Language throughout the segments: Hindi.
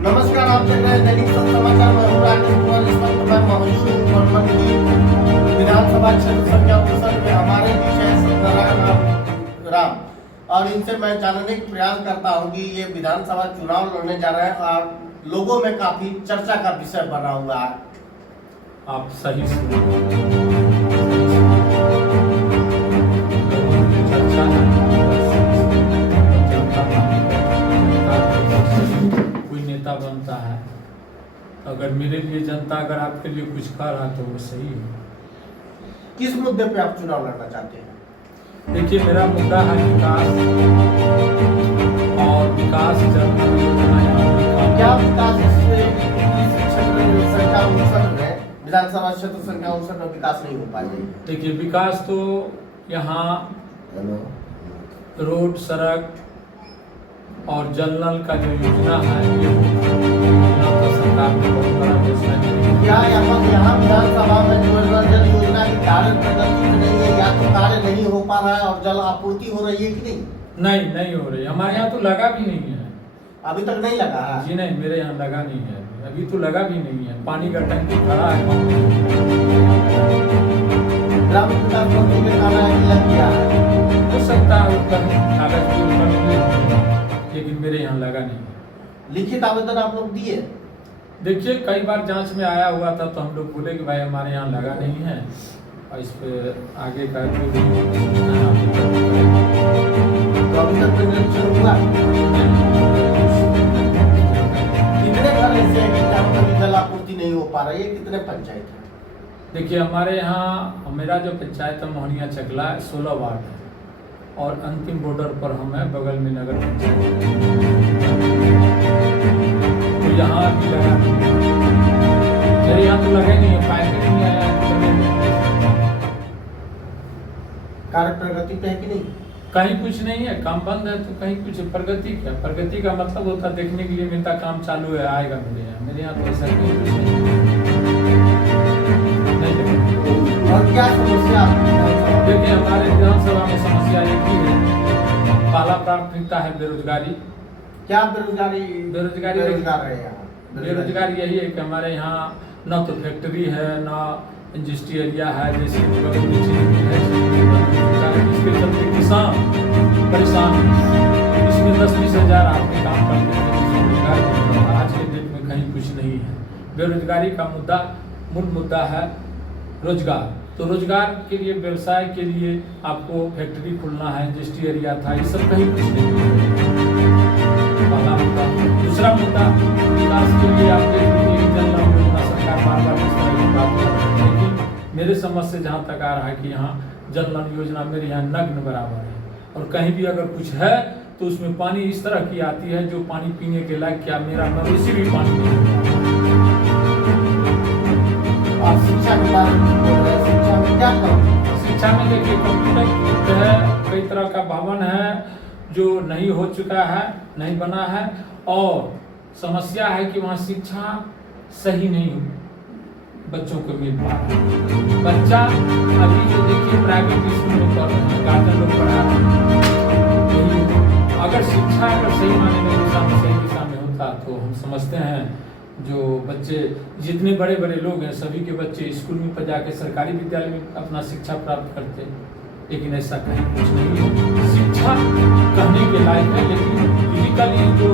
नमस्कार, आप देख रहे हैं दैनिक समाचार। मैं हूं राकेश कुमार। इस वक्त मैं मौजूद हूं बर्मन की विधानसभा क्षेत्र संख्या 59 में। हमारे बीच है सत्यनारायण राम और इनसे मैं जानने का प्रयास करता हूं कि ये विधानसभा चुनाव लड़ने जा रहे हैं और लोगों में काफी चर्चा का विषय बना हुआ है। आप सही सुने, चर्चा है। कोई नेता बनता है, अगर मेरे लिए जनता अगर आपके लिए कुछ कर रहा तो वो सही है। किस मुद्दे पे आप चुनाव लड़ना चाहते हैं? देखिए, मेरा मुद्दा है विकास और विकास क्या विकास संख्या 59 में विधानसभा क्षेत्र संख्या 59 में विकास नहीं हो पाएगी? देखिए, विकास तो यहाँ रोड, सड़क और जल नल का जो योजना है ये तो सरकार ने बहुत बड़ा घोषणा की। क्या यहाँ विधानसभा में जो जल योजना की कार्य प्रगति में नहीं है, या तो कार्य नहीं हो पा रहा है और जल आपूर्ति हो रही है कि नहीं? नहीं हो रही। हमारे यहाँ तो लगा भी नहीं है, अभी तक नहीं लगा है? जी नहीं, मेरे यहाँ लगा नहीं है, अभी तो लगा भी नहीं है। पानी का टंकी खड़ा है, ग्रामीण विकास मंत्री ने कहा है कि लग गया है। हो सकता है उत्तर कागज के ऊपर, लेकिन मेरे यहाँ लगा नहीं है। लिखित आवेदन आप लोग दिए? देखिए, कई बार जांच में आया हुआ था तो हम लोग बोले कि भाई हमारे यहाँ लगा नहीं है और इस पे आगे का जो भी तो अभी तक निरीक्षण हुआ? कितने घर ऐसे हैं कि जहाँ पर जल आपूर्ति नहीं हो पा रही है? कितने पंचायत है? देखिए, हमारे यहाँ मेरा जो पंचायत है मोहनिया चकला 16 वार्ड है और अंतिम बॉर्डर पर हम है, बगल में नगर पंचायत। तो यहाँ भी लगा, मेरे यहाँ तो लगे नहीं है, पाइप नहीं आया। कार्य प्रगति पे है कि नहीं? कहीं कुछ नहीं है, काम बंद है तो कहीं कुछ है। प्रगति क्या? प्रगति का मतलब होता है देखने के लिए मिलता काम चालू है, आएगा मेरे यहाँ तो ऐसा नहीं और क्या समस्या? देखिए, हमारे विधानसभा में समस्या एक ही है, पहला प्राथमिकता है बेरोजगारी। क्या बेरोजगारी? बेरोजगारी बेरोजगार है यहाँ? बेरोजगारी यही है कि हमारे यहाँ न तो फैक्ट्री है न इंडस्ट्री एरिया है, जैसे इसके चलते किसान परेशान। इसमें 10-20 हज़ार आदमी काम करते हैं, आज के डेट में कहीं कुछ नहीं है। बेरोजगारी का मुद्दा मूल मुद्दा है रोजगार। तो रोजगार के लिए, व्यवसाय के लिए आपको फैक्ट्री खोलना है, इंडस्ट्री एरिया था, ये सब कहीं कुछ नहीं है। पहला मुद्दा। दूसरा मुद्दा, विकास के लिए आप देख लीजिए जल नल योजना सरकार बार-बार इस तरह की बात करती है, लेकिन मेरे समझ से जहाँ तक आ रहा है कि यहाँ जल नल योजना मेरे यहाँ नग्न बराबर है और कहीं भी अगर कुछ है तो उसमें पानी इस तरह की आती है जो पानी पीने के लायक, क्या मेरा मवेशी भी पानी नहीं। आप शिक्षा के बारे में बोल रहे हैं, शिक्षा में क्या करो? शिक्षा में देखिए, कंप्यूटर है, कई तरह का भवन है जो नहीं हो चुका है, नहीं बना है, और समस्या है कि वहाँ शिक्षा सही नहीं बच्चों को मिल पा रहा है। बच्चा अभी जो देखिए प्राइवेट स्कूल में पढ़ रहे हैं, गार्जियन लोग पढ़ा रहे हैं। अगर शिक्षा अगर सही माने में दिशा में, सही दिशा में होता तो हम समझते हैं जो बच्चे, जितने बड़े बड़े लोग हैं सभी के बच्चे स्कूल में पर जाके सरकारी विद्यालय में अपना शिक्षा प्राप्त करते, लेकिन ऐसा कहीं कुछ नहीं है। शिक्षा कहने के लायक है, लेकिन फिजिकली जो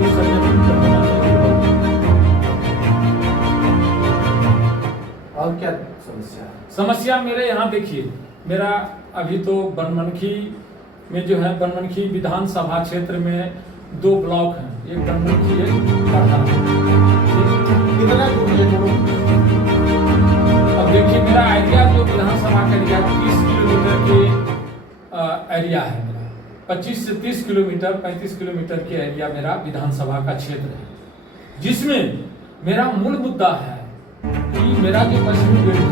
और क्या समस्या? समस्या मेरे यहाँ देखिए, मेरा अभी तो बनमनखी में जो है, बनमनखी विधानसभा क्षेत्र में 2 ब्लॉक हैं, एक बनमनखी एक बरहा। कितना दूर है दोनों? अब देखिए, मेरा एरिया जो विधानसभा का एरिया 30 किलोमीटर के एरिया है मेरा, 25 से 30 किलोमीटर 35 किलोमीटर के एरिया मेरा विधानसभा का क्षेत्र है, जिसमें मेरा मूल मुद्दा है कि मेरा जो पश्चिमी बेल्ट है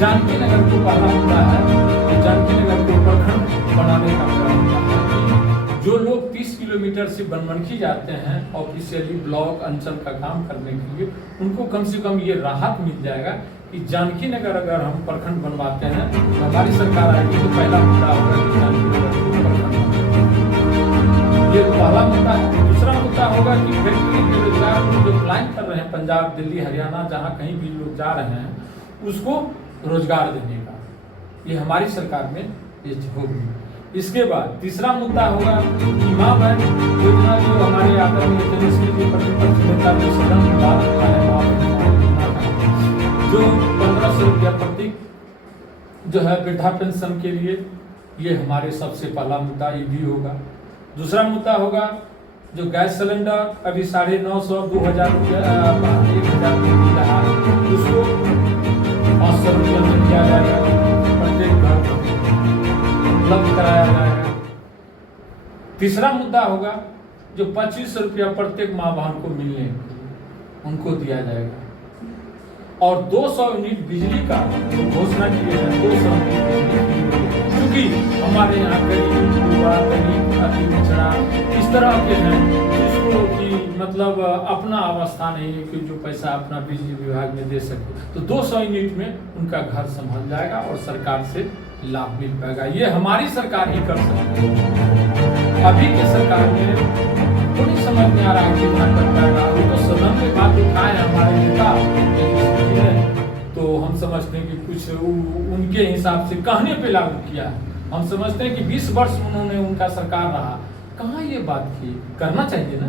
जानकी नगर को पहला मुद्दा है, तो जानकी नगर को प्रखंड बनाने का मेरा मुद्दा है कि जो लोग 30 किलोमीटर से बनमनखी जाते हैं ऑफिशियली ब्लॉक अंचल का काम करने के लिए, उनको कम से कम ये राहत मिल जाएगा कि जानकी नगर अगर हम प्रखंड बनवाते हैं तो हमारी सरकार आएगी तो पहला मुद्दा होगा कि जानकी नगर को प्रखंड। ये पहला मुद्दा है। दूसरा मुद्दा होगा कि फैक्ट्री बेरोजगार लोग जो प्लान कर रहे हैं पंजाब, दिल्ली, हरियाणा, जहाँ कहीं भी लोग जा रहे हैं उसको रोजगार देने का, ये हमारी सरकार में ये होगी। इसके बाद तीसरा मुद्दा होगा कि माँ बहन योजना, जो हमारे आदरणीय तेजस्वी जी प्रतिपक्ष नेता जो सदन में बात रखा है, माँ बहन योजना का जो 1500 रुपया प्रति जो है वृद्धा पेंशन के लिए, ये हमारे सबसे पहला मुद्दा ये भी होगा। दूसरा मुद्दा होगा जो गैस सिलेंडर अभी 950, 2000 रुपया 1000 मिल रहा है, उसको 500 रुपया में दिया जाएगा, प्रत्येक घर को उपलब्ध कराया जाएगा। तीसरा मुद्दा होगा जो 2500 रुपया प्रत्येक माँ बहन को मिलने उनको दिया जाएगा। और 200 यूनिट बिजली का घोषणा की है, 200 यूनिट बिजली, क्योंकि हमारे यहाँ गरीब युवा, गरीब अति पिछड़ा इस तरह के हैं जिसको कि मतलब अपना अवस्था नहीं है कि जो पैसा अपना बिजली विभाग में दे सके, तो 200 यूनिट में उनका घर संभल जाएगा और सरकार से लाभ मिल पाएगा। ये हमारी सरकार ही कर सकती है। अभी की सरकार में तो नहीं समझ में आ रहा है कितना कर पाएगा। वो तो सदन में बात उठाए हमारे नेता, तो हम समझते हैं कि कुछ उनके हिसाब से कहने पे लागू किया है। हम समझते हैं कि 20 वर्ष उन्होंने उनका सरकार रहा, कहाँ ये बात की, करना चाहिए ना।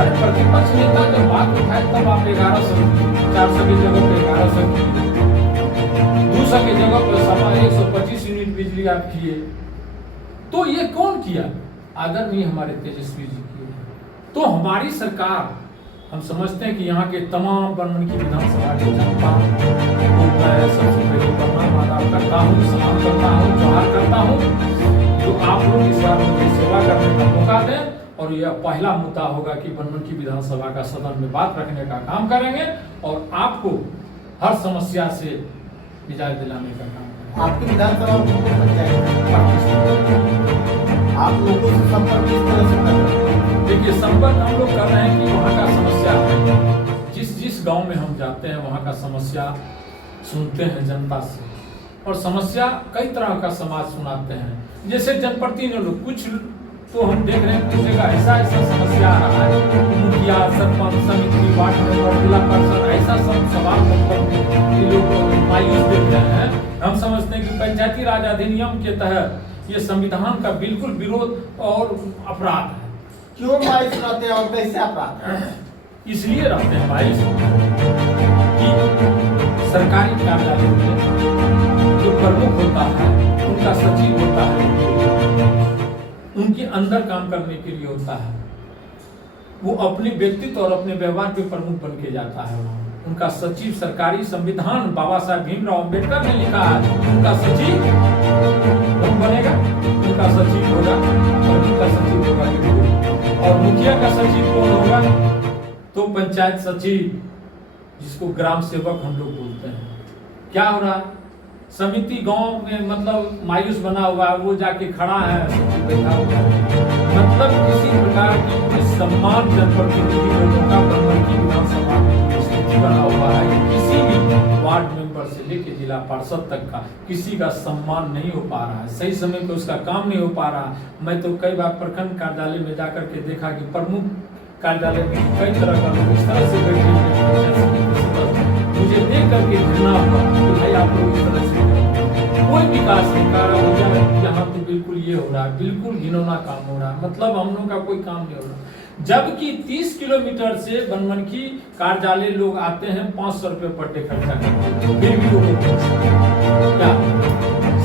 अरे प्रतिपक्ष नेता जब बात उठाए तब आप 1100 400 की जगह पे 1100 की, 200 की जगह पर 125 यूनिट बिजली आप किए, तो ये कौन किया? आदरणीय हमारे तेजस्वी जी किए। तो हमारी सरकार, हम समझते हैं कि यहाँ के तमाम बनमनखी विधानसभा के जनता को मैं सबसे पहले प्रणाम आदाब करता हूँ, सलाम करता हूँ, जोहार करता हूँ, जो आप लोग इस बार मुझे सेवा करने का मौका दें। और यह पहला मुद्दा होगा कि बनमनखी विधानसभा का सदन में बात रखने का काम करेंगे और आपको हर समस्या से निजात दिलाने का काम करेंगे। आपकी विधानसभा आप लोगों से संपर्क किस तरह से कर रहे हैं? देखिए, संपर्क हम लोग कर रहे हैं कि वहाँ का समस्या है, जिस गांव में हम जाते हैं वहाँ का समस्या सुनते हैं जनता से, और समस्या कई तरह का समाज सुनाते हैं। जैसे जनप्रतिनिधि लोग कुछ तो हम देख रहे हैं कुछ जगह ऐसा समस्या आ रहा है, मुखिया, सरपंच, समिति, वार्ड मेंबर, जिला परिषद, ऐसा सब सवाल ये लोग मायूस देख रहे हैं। हम समझते हैं कि पंचायती राज अधिनियम के तहत ये संविधान का बिल्कुल विरोध और अपराध है। क्यों मायूस रहते हैं और कैसे अपराध है? इसलिए रहते हैं मायूस कि सरकारी कार्यालय में जो प्रमुख होता है, उनका सचिव होता है, उनके अंदर काम करने के लिए होता है, वो अपने व्यक्तित्व और अपने व्यवहार पे प्रमुख बन के जाता है। उनका सचिव सरकारी संविधान बाबा साहब भीमराव अम्बेडकर ने लिखा है, उनका सचिव कौन बनेगा? उनका सचिव होगा, और उनका सचिव होगा। और मुखिया का सचिव कौन होगा? तो पंचायत सचिव, जिसको ग्राम सेवक हम लोग बोलते हैं। क्या हो रहा? समिति गांव में मतलब मायूस बना हुआ है, वो जाके खड़ा है, सचिव बैठा हुआ है। मतलब किसी प्रकार की कोई सम्मान जनप्रतिनिधि लोगों का बनमनखी विधानसभा में स्थिति बना हुआ है कि किसी भी वार्ड मेंबर से लेकर जिला पार्षद तक का किसी का सम्मान नहीं हो पा रहा है, सही समय पे उसका काम नहीं हो पा रहा। मैं तो कई बार प्रखंड कार्यालय में जाकर के देखा कि प्रमुख कार्यालय में कई तरह का लोग इस तरह से बैठे हुए, मुझे देख करके घृणा हुआ कि भाई आप लोग इस तरह से कोई विकास नहीं कर रहा। यहाँ तो बिल्कुल ये हो रहा है, बिल्कुल घिनौना काम हो रहा है, मतलब हम लोगों का कोई काम नहीं हो रहा। जबकि 30 किलोमीटर से बनमनखी कार्यालय लोग आते हैं, 500 रुपये पर डे खर्चा करते हैं, फिर भी वो क्या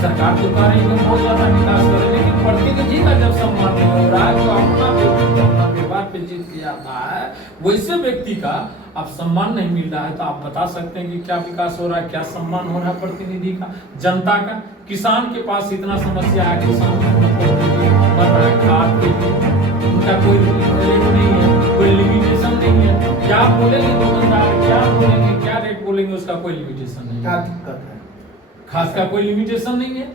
सरकार तो कह रही है बहुत ज्यादा विकास करे, लेकिन प्रतिनिधि का जब सम्मान नहीं हो रहा है, जो अपना व्यवहार पे जीत के आता है, वैसे व्यक्ति का अब सम्मान नहीं मिल रहा है, तो आप बता सकते हैं कि क्या विकास हो रहा है, क्या सम्मान हो रहा है प्रतिनिधि का, जनता का। किसान के पास इतना समस्या है, किसान खाद के लिए उनका कोई रेट नहीं है, कोई लिमिटेशन नहीं है। क्या बोलेंगे दुकानदार, क्या बोलेंगे, क्या रेट बोलेंगे, उसका कोई लिमिटेशन नहीं है। क्या दिक्कत है? खाद का कोई लिमिटेशन नहीं है।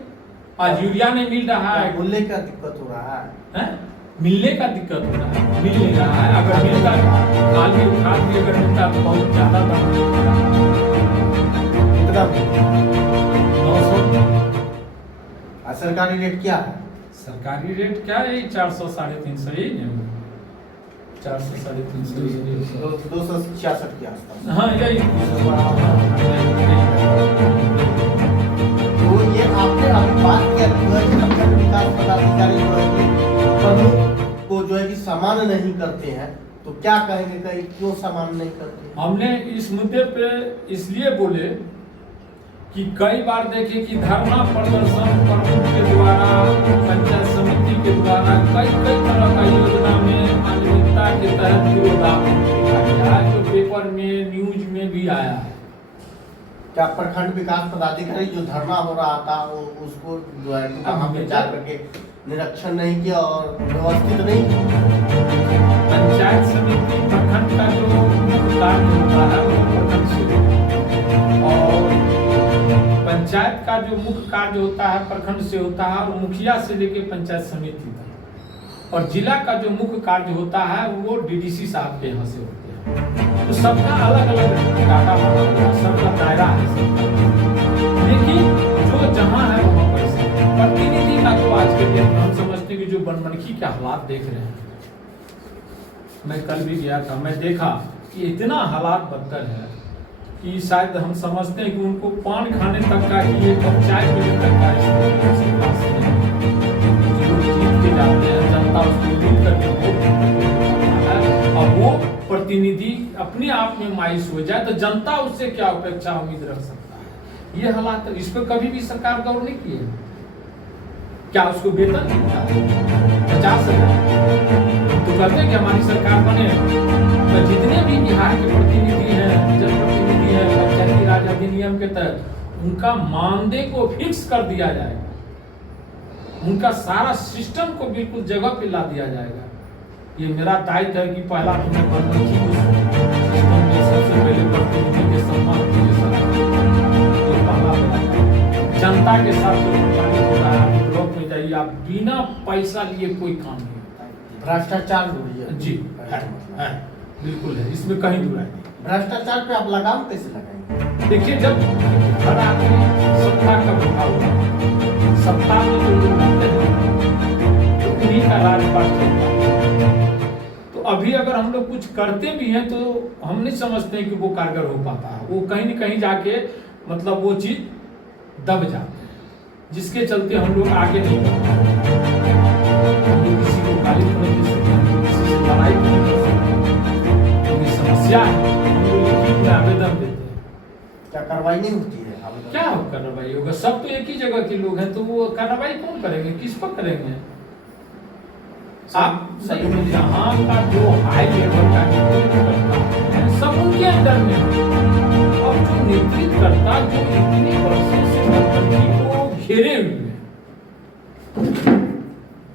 आज यूरिया नहीं मिल रहा है, बोलने का दिक्कत हो रहा है, मिलने का दिक्कत हो रहा है, मिल नहीं रहा है। अगर मिलता खाद भी अगर मिलता तो बहुत ज्यादा दाम मिलता। कितना? 900। सरकारी रेट क्या है? सरकारी रेट क्या है? 400 350 ही नहीं, 400 350 266 के आसपास। हाँ यही। तो ये आपने अभी बात किया कि जो है कि प्रखंड विकास पदाधिकारी जो है कि प्रमुख को जो है कि सम्मान नहीं करते हैं, तो क्या कहेंगे कि क्यों सम्मान नहीं करते? हमने इस मुद्दे पे इसलिए बोले कि कई बार देखे कि धरना प्रदर्शन प्रमुख के द्वारा, पंचायत समिति के द्वारा कई तरह का योजना में अनियमितता के तहत विरोधाभास देखा गया है, जो पेपर में न्यूज में भी आया है। क्या प्रखंड विकास पदाधिकारी जो धरना हो रहा था वो उसको जो है कि वहाँ पे जा करके निरीक्षण नहीं किया और व्यवस्थित नहीं किया? पंचायत समिति प्रखंड का जो कार्य होता है वो प्रखंड से होता है, और पंचायत का जो मुख्य कार्य होता है प्रखंड से होता है, और मुखिया से लेके पंचायत समिति तक, और जिला का जो मुख्य कार्य होता है वो डीडीसी साहब के यहाँ से होते हैं। तो सबका अलग अलग डाटा बना हुआ है, सबका दायरा है सबका। लेकिन जो जहाँ है वहाँ पर प्रतिनिधि का तो आज के दिन हम समझते हैं कि जो बनमनखी के हालात देख रहे हैं, मैं कल भी गया था, मैं देखा कि इतना हालात बदतर है कि शायद हम समझते हैं कि उनको पान खाने तक का कि ये चाय पीने तक का जीत के जाते हैं, जनता उसको जीत करके अब वो प्रतिनिधि अपने आप में मायूस हो जाए तो जनता उससे क्या अपेक्षा उम्मीद रख सकता है? ये हालात, इस पर कभी भी सरकार गौर नहीं की है। क्या उसको वेतन मिलता है 50,000? तो कहते हैं कि हमारी सरकार बने तो जितने भी बिहार के प्रतिनिधि हैं, जनप्रतिनिधि हैं, पंचायती राज अधिनियम के तहत उनका मानदेय को फिक्स कर दिया जाएगा, उनका सारा सिस्टम को बिल्कुल जगह पे ला दिया जाएगा। ये मेरा दायित्व है कि पहला तो मैं बनमनखी को सिस्टम में सबसे पहले प्रतिनिधि के सम्मान के साथ ये पहला जनता के साथ जो प्रताड़ित हो रहा है, ब्लॉक में जाइए आप, बिना पैसा लिए कोई काम नहीं होता है। भ्रष्टाचार है जी है, बिल्कुल है, इसमें कहीं बुराई नहीं। भ्रष्टाचार पे आप लगाम कैसे लगाएंगे? देखिए, जब हर आदमी सत्ता का भूखा हुआ, सत्ता में जो लोग रहते हैं तो उन्हीं का राजपाट चलता है। तो अभी अगर हम लोग कुछ करते भी हैं तो हम नहीं समझते हैं कि वो कारगर हो पाता है, वो कहीं न कहीं जाके मतलब वो चीज दब जाते हैं, जिसके चलते हम लोग आगे नहीं बढ़ पाते। हम लोग किसी को गाली तो नहीं दे सकते, हम लोग किसी से लड़ाई तो नहीं कर सकते, क्योंकि समस्या है, हम लोग लिखित में आवेदन देते हैं। क्या कार्रवाई नहीं होती है? क्या कार्रवाई होगा? सब तो एक ही जगह के लोग हैं, तो वो कार्रवाई कौन करेंगे, किस पर करेंगे? आप सही, यहाँ का जो हाई लेवल का नेतृत्व करता है सब उनके अंदर में, और जो नेतृत्व करता जो इतने वर्षों से बनमनखी को घेरे हुए हैं,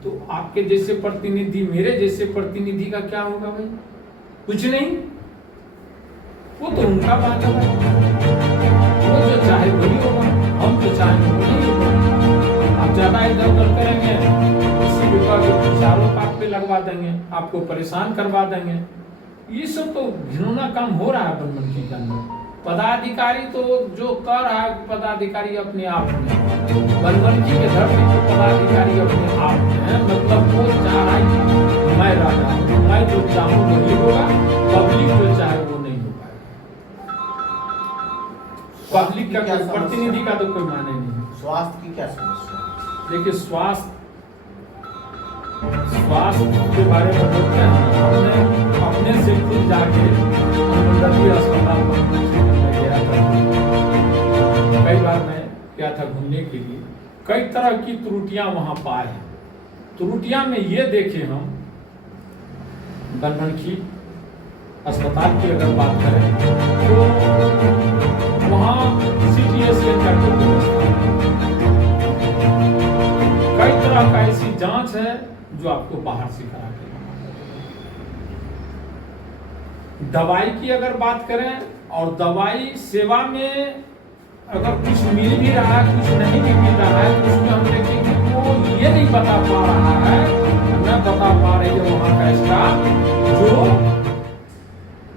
तो आपके जैसे प्रतिनिधि, मेरे जैसे प्रतिनिधि का क्या होगा भाई? कुछ नहीं, वो तो उनका बात है भाई, वो जो चाहे वही होगा, हम जो चाहेंगे वो नहीं होगा। आप ज्यादा इधर उधर करेंगे, किसी विभाग के चारों पाप पे लगवा देंगे, आपको परेशान करवा देंगे। ये सब तो घिनौना काम हो रहा है बनमनखी के अंदर। पदाधिकारी तो जो कर रहा है पदाधिकारी अपने आप में, बनमनखी के धरती तो पदाधिकारी अपने आप में है, मतलब वो चाह रहा है कि मैं राजा हूँ, मैं जो चाहूँ वही होगा, पब्लिक जो चाहे वो नहीं हो पाएगा। पब्लिक का प्रतिनिधि का तो कोई माने नहीं है। स्वास्थ्य की क्या समस्या? देखिए, स्वास्थ्य के बारे में बोलते हैं, हमने अपने से खुद जाके अनुमंडलीय अस्पताल में गया था, कई बार मैं गया था घूमने के लिए, कई तरह की त्रुटियां वहां पाए। त्रुटियां में ये देखे हम बनमनखी अस्पताल की अगर बात करें तो वहाँ CTS का कोई व्यवस्था नहीं, कई तरह का ऐसी जांच है जो आपको बाहर से करा के, दवाई की अगर बात करें और दवाई सेवा में अगर कुछ मिल भी रहा है, कुछ नहीं भी मिल रहा है, तो उसमें हम देखें कि वो ये नहीं बता पा रहा है, न बता पा रही है वहाँ का स्टाफ जो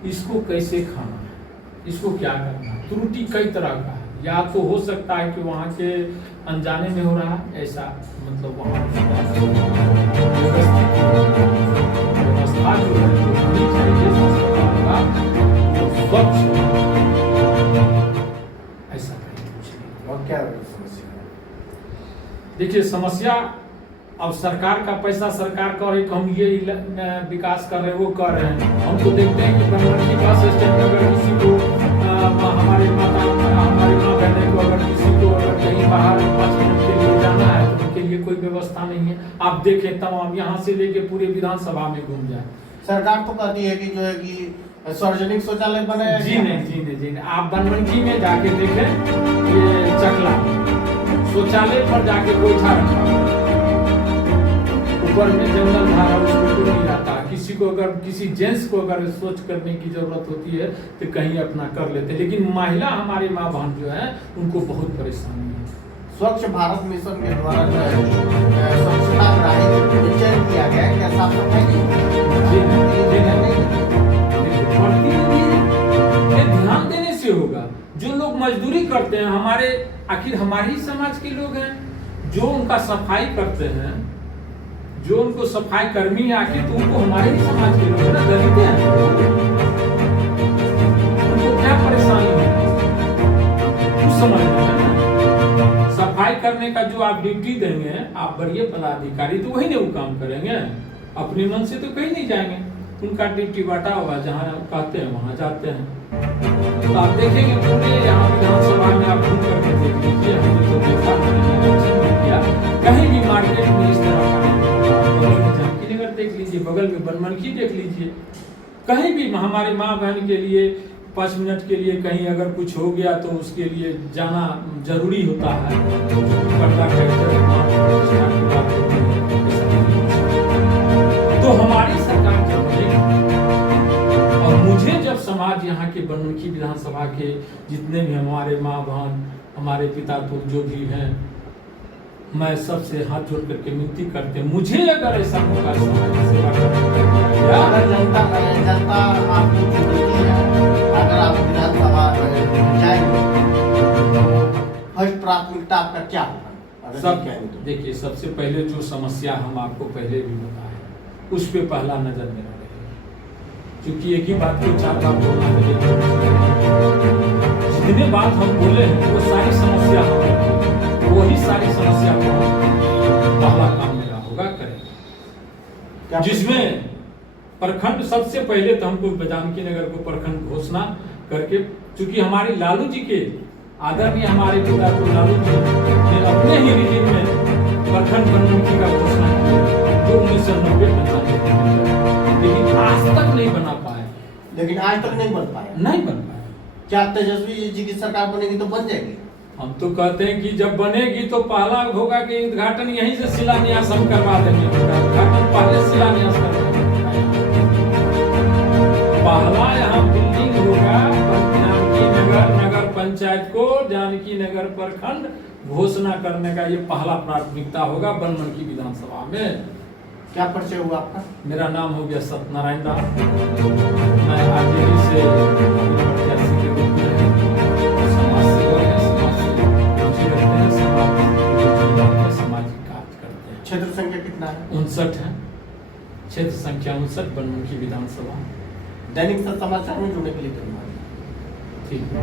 इसको कैसे खाना है, इसको क्या करना है। त्रुटि कई तरह का है, या तो हो सकता है कि वहाँ के अनजाने में हो रहा है ऐसा, मतलब वहाँ व्यवस्था जो है जो होनी चाहिए अस्पताल का वो स्वच्छ ऐसा कहीं कुछ नहीं। और क्या समस्या है? देखिए समस्या, अब सरकार का पैसा सरकार कर रही, हम ये विकास कर रहे हैं, वो कर रहे हैं। हम तो देखते हैं कि बनमनखी बस स्टैंड में अगर किसी को हमारी माँ बहने को अगर किसी को अगर कहीं बाहर 5 मिनट के लिए जाना है तो उनके लिए कोई व्यवस्था नहीं है। आप देखें तमाम यहाँ से लेके पूरे विधानसभा में घूम जाए। सरकार तो कहती है कि जो है कि सार्वजनिक शौचालय बनाया जी नहीं, आप बनमनखी में जाके देखें, ये चकला शौचालय पर जाके गोईठा रखा, ऊपर में जंगल धारा, उसमें कोई नहीं रहता। किसी को अगर किसी जेंट्स को अगर स्वच्छ करने की जरूरत होती है तो कहीं अपना कर लेते हैं, लेकिन महिला हमारी माँ बहन जो है उनको बहुत परेशानी है। स्वच्छ भारत मिशन के द्वारा जो है स्वच्छता ग्राही चयन किया गया है, क्या साफ सफाई ध्यान देने से होगा। जो लोग मजदूरी करते हैं हमारे, आखिर हमारे ही समाज के लोग हैं, जो उनका सफाई करते हैं, जो उनको सफाई कर्मी है, आखिर तो उनको हमारे ही समाज के लोग ना दलित हैं, उनको क्या परेशानी है कुछ समझ में। सफाई करने का जो आप ड्यूटी देंगे, आप बढ़िए पदाधिकारी तो वही नहीं वो काम करेंगे, अपने मन से तो कहीं नहीं जाएंगे। उनका ड्यूटी बांटा हुआ, जहाँ कहते हैं वहाँ जाते हैं। तो आप देखेंगे पूरे यहाँ विधानसभा में आप घूम करके देख लीजिए, हमने तो देखा किया, कहीं भी मार्केट में इस तरह का बगल में जानकी नगर देख लीजिए, बगल में बनमनखी देख लीजिए, कहीं भी हमारी माँ बहन के लिए 5 मिनट के लिए कहीं अगर कुछ हो गया तो उसके लिए जाना जरूरी होता है। तो हमारी सरकार जब बनेगी और मुझे जब समाज यहाँ के बनमनखी विधानसभा के जितने भी हमारे माँ बहन, हमारे पिता तो जो भी हैं, मैं सबसे हाथ जोड़ करके विनती करते हैं, मुझे अगर ऐसा मौका समाज की सेवा करने का, अगर जनता आपको चुनती है, अगर आप विधानसभा जाएंगे तो फर्स्ट प्राथमिकता आपका क्या होगा? सब देखिए, सबसे पहले जो समस्या हम आपको पहले भी बताए उस पे पहला नजर मेरा रहेगा, क्योंकि एक ही बात को 4 बार बोलना है। जितने बात हम बोले हैं वो सारी समस्या वही सारी समस्या को पहला काम मेरा होगा करें, जिसमें प्रखंड सबसे पहले तो हमको जानकी नगर को प्रखंड घोषणा करके, क्योंकि हमारे लालू जी के आदरणीय हमारे पिता तो लालू जी ने अपने ही रिजिम में प्रखंड बनमनखी का घोषणा किया जो 1990 लेकिन आज तक नहीं बना पाए। लेकिन आज तक नहीं बन पाया। क्या तेजस्वी जी की सरकार बनेगी तो बन जाएगी? हम तो कहते हैं कि जब बनेगी तो पहला होगा कि उद्घाटन यहीं से शिलान्यास हम करवा देंगे। उद्घाटन पहले शिलान्यास करवाएंगे, पहला यहाँ बिल्डिंग होगा जानकी नगर नगर पंचायत को जानकी नगर प्रखंड घोषणा करने का, ये पहला प्राथमिकता होगा बनमनखी विधानसभा में। क्या परिचय हुआ आपका? मेरा नाम हो गया सत्यनारायण दास, मैं आरजेडी से प्रत्याशी के रूप में समाज सेवक है, सामाजिक कार्य करते हैं। क्षेत्र संख्या कितना है? 59 है, क्षेत्र संख्या 59 बनमनखी विधानसभा। दैनिक सत्य समाचार में जुड़ने के लिए धन्यवाद। ठीक है।